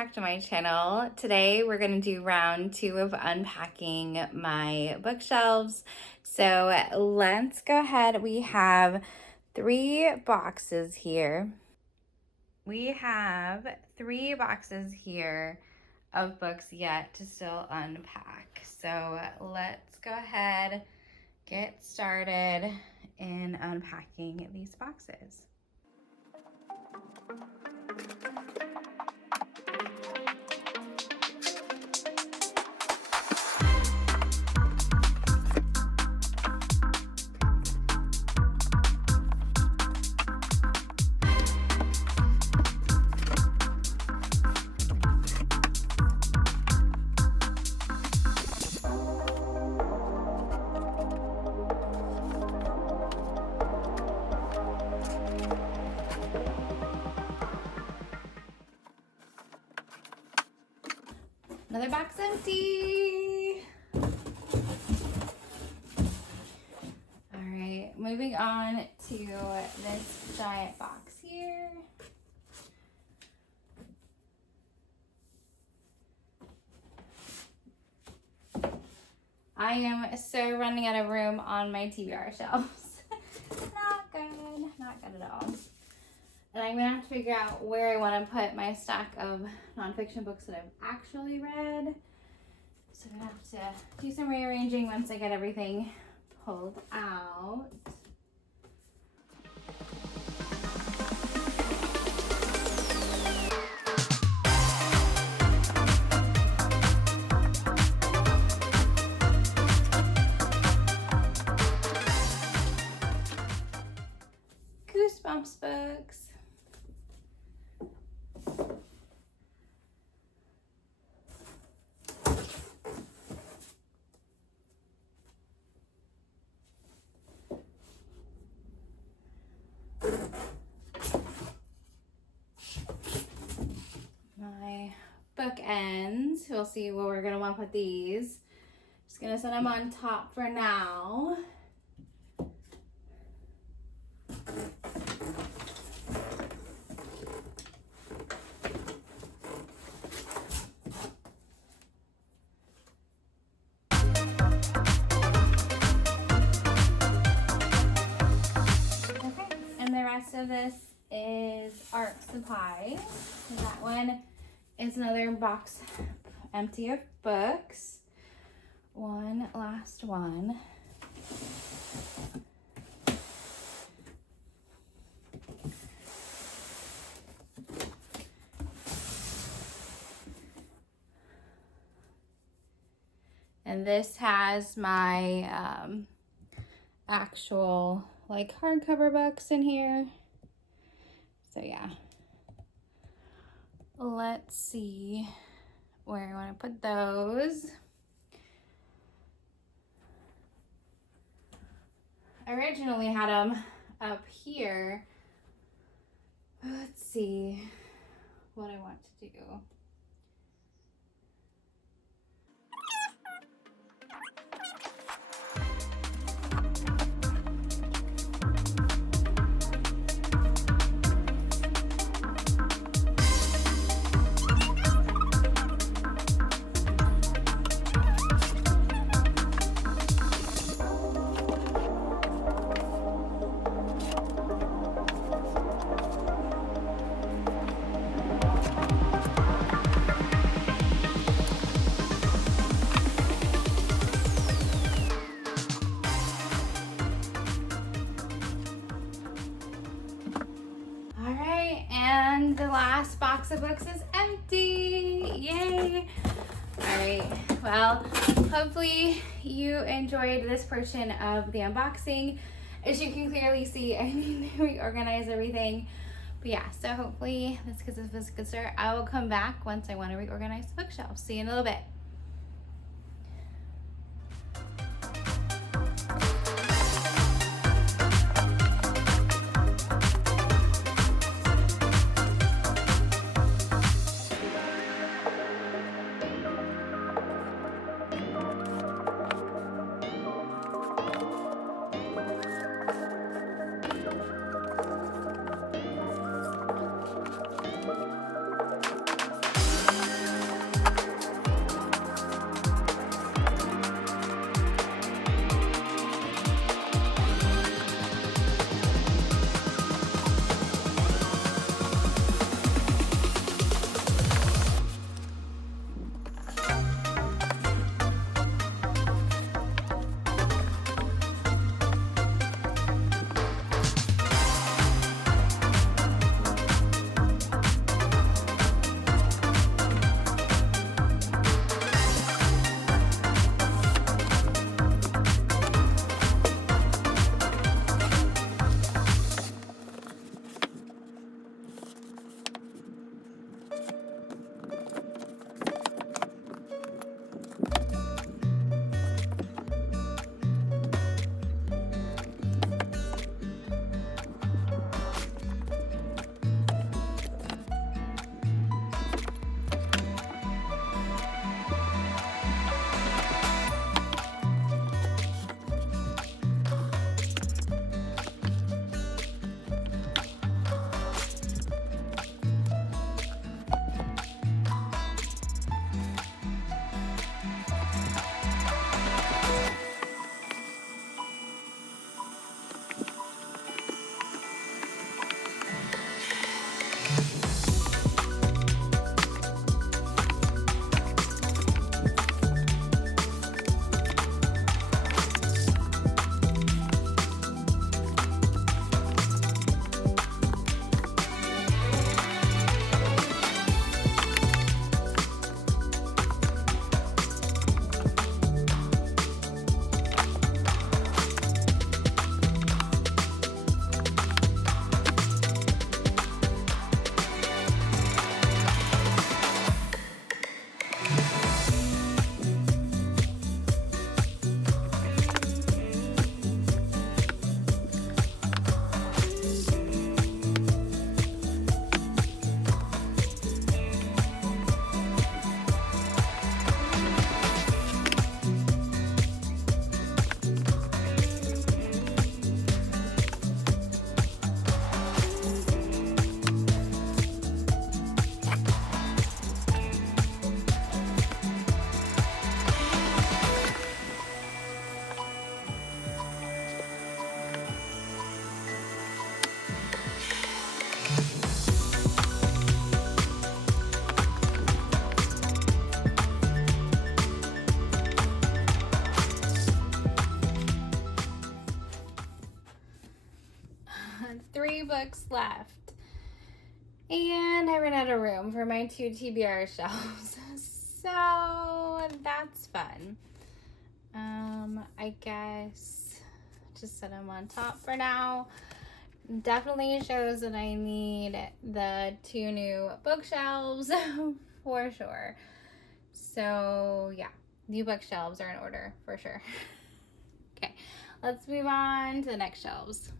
back to my channel. Today we're going to do round 2 of unpacking my bookshelves. So let's go ahead. We have 3 boxes here. We have 3 boxes here of books yet to still unpack. So let's go ahead, get started in unpacking these boxes. Another box empty. All right, moving on to this giant box here. I am so running out of room on my TBR shelves. Not good, not good at all. And I'm gonna have to figure out where I want to put my stack of nonfiction books that I've actually read. So I'm gonna have to do some rearranging once I get everything pulled out. Goosebumps books. My bookends. We'll see what we're gonna want to put these. Just gonna set them on top for now. Okay, and the rest of this is art supplies. And that one is another box empty of books. One last one. And this has my actual like hardcover books in here. So yeah. Let's see where I want to put those. I originally had them up here. Let's see what I want to do. And the last box of books is empty. Yay! All right, well, hopefully you enjoyed this portion of the unboxing. As you can clearly see, I need to reorganize everything. But yeah, so hopefully this was a good start. I will come back once I want to reorganize the bookshelf. See you in a little bit. 3 books left. And I ran out of room for my 2 TBR shelves. So that's fun. I guess just set them on top for now. Definitely shows that I need the 2 new bookshelves for sure. So yeah, new bookshelves are in order for sure. Okay, let's move on to the next shelves.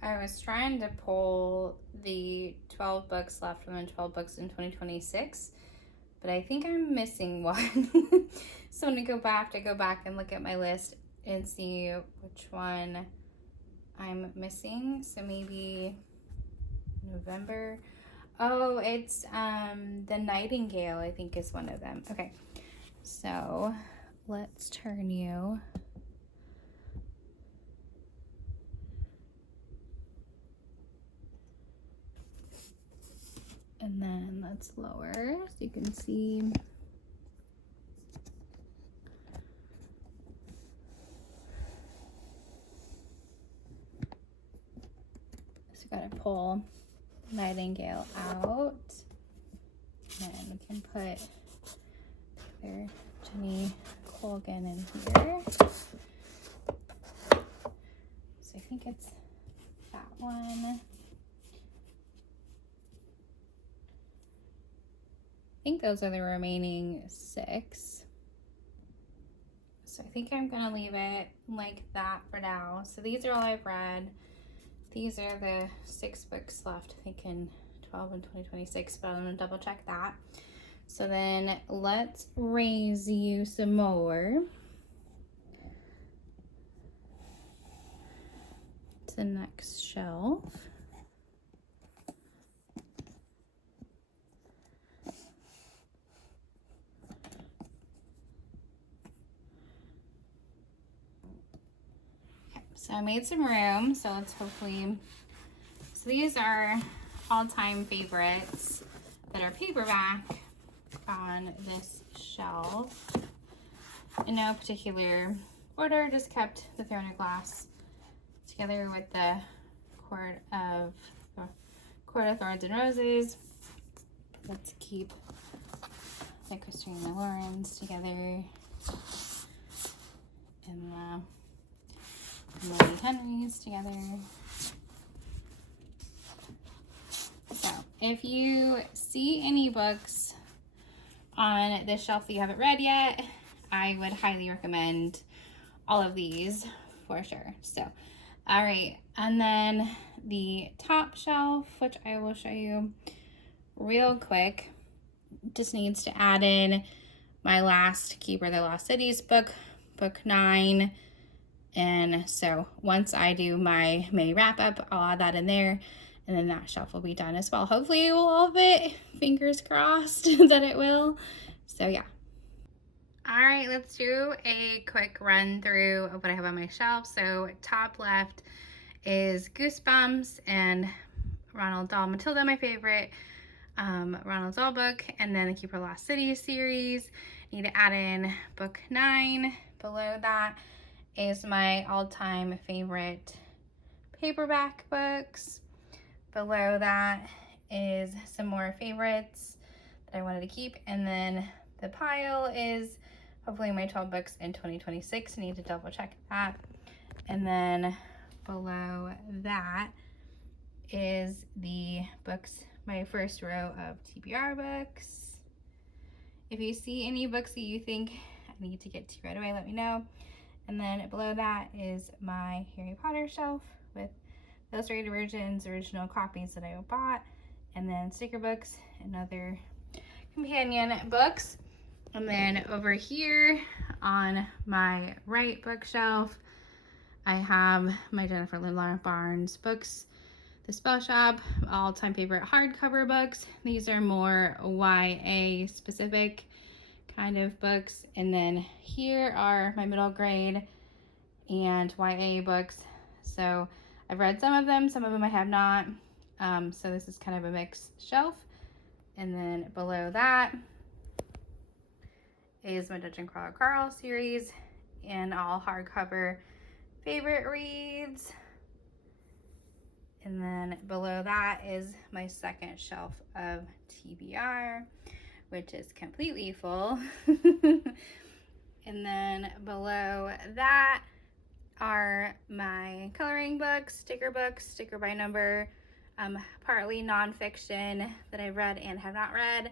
I was trying to pull the 12 books left from the 12 books in 2026, but I think I'm missing one. So I'm gonna have to go back and look at my list and see which one I'm missing. So maybe November. Oh, it's the Nightingale, I think, is one of them. Okay, so let's turn you. And then let's lower so you can see. So gotta pull Nightingale out. And we can put their Jenny Colgan in here. So I think it's that one. I think those are the remaining 6. So I think I'm gonna leave it like that for now. So these are all I've read. These are the 6 books left, I think in 12 and 2026, but I'm gonna double check that. So then let's raise you some more to the next shelf. So I made some room, so let's hopefully, so these are all-time favorites that are paperback on this shelf. In no particular order, just kept the Throne of Glass together with the Court of Thorns and Roses. Let's keep the Christina Lawrence together. And Emily Henry's together. So if you see any books on this shelf that you haven't read yet, I would highly recommend all of these for sure. So, all right, and then the top shelf, which I will show you real quick, just needs to add in my last Keeper of the Lost Cities book, book 9. And so once I do my May wrap up, I'll add that in there, and then that shelf will be done as well. Hopefully it will all fit. Fingers crossed that it will. So yeah. All right, let's do a quick run through of what I have on my shelf. So top left is Goosebumps and Ronald Dahl Matilda, my favorite Ronald Dahl book, and then the Keeper of Lost Cities series. Need to add in book 9. Below that is my all-time favorite paperback books. Below that is some more favorites that I wanted to keep, and then the pile is hopefully my 12 books in 2026. I need to double check that. And then below that is the books, my first row of TBR books. If you see any books that you think I need to get to right away, let me know. And then below that is my Harry Potter shelf with illustrated versions, original copies that I bought, and then sticker books and other companion books. And then over here on my right bookshelf, I have my Jennifer Lynn Barnes books The Spell Shop, all-time favorite hardcover books. These are more YA specific kind of books. And then here are my middle grade and YA books. So I've read some of them I have not. So this is kind of a mixed shelf. And then below that is my Dungeon Crawler Carl series and all hardcover favorite reads. And then below that is my second shelf of TBR, which is completely full. And then below that are my coloring books, sticker by number, partly nonfiction that I've read and have not read.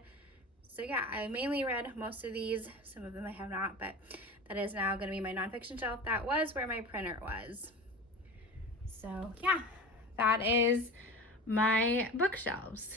So yeah, I mainly read most of these. Some of them I have not, but that is now going to be my nonfiction shelf. That was where my printer was. So yeah, that is my bookshelves.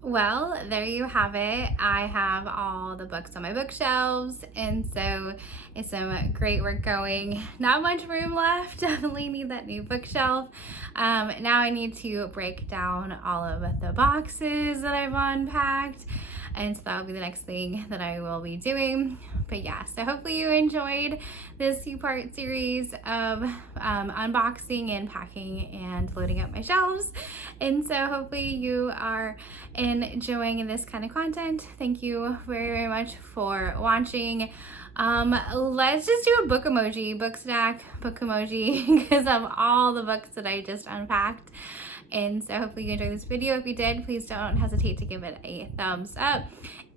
Well, there you have it. I have all the books on my bookshelves, and so it's some great work going. Not much room left. Definitely need that new bookshelf. Now I need to break down all of the boxes that I've unpacked, and so that will be the next thing that I will be doing. But yeah, so hopefully you enjoyed this 2-part series of unboxing and packing and loading up my shelves. And so hopefully you are enjoying this kind of content. Thank you very, very much for watching. Let's just do a book emoji, book stack, book emoji, because of all the books that I just unpacked. And so hopefully you enjoyed this video. If you did, please don't hesitate to give it a thumbs up.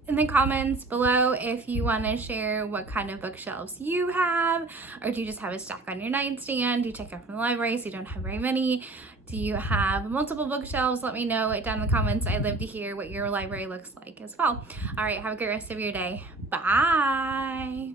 In the comments below, if you want to share what kind of bookshelves you have, or do you just have a stack on your nightstand? Do you check out from the library so you don't have very many? Do you have multiple bookshelves? Let me know it down in the comments. I'd love to hear what your library looks like as well. All right, have a great rest of your day. Bye.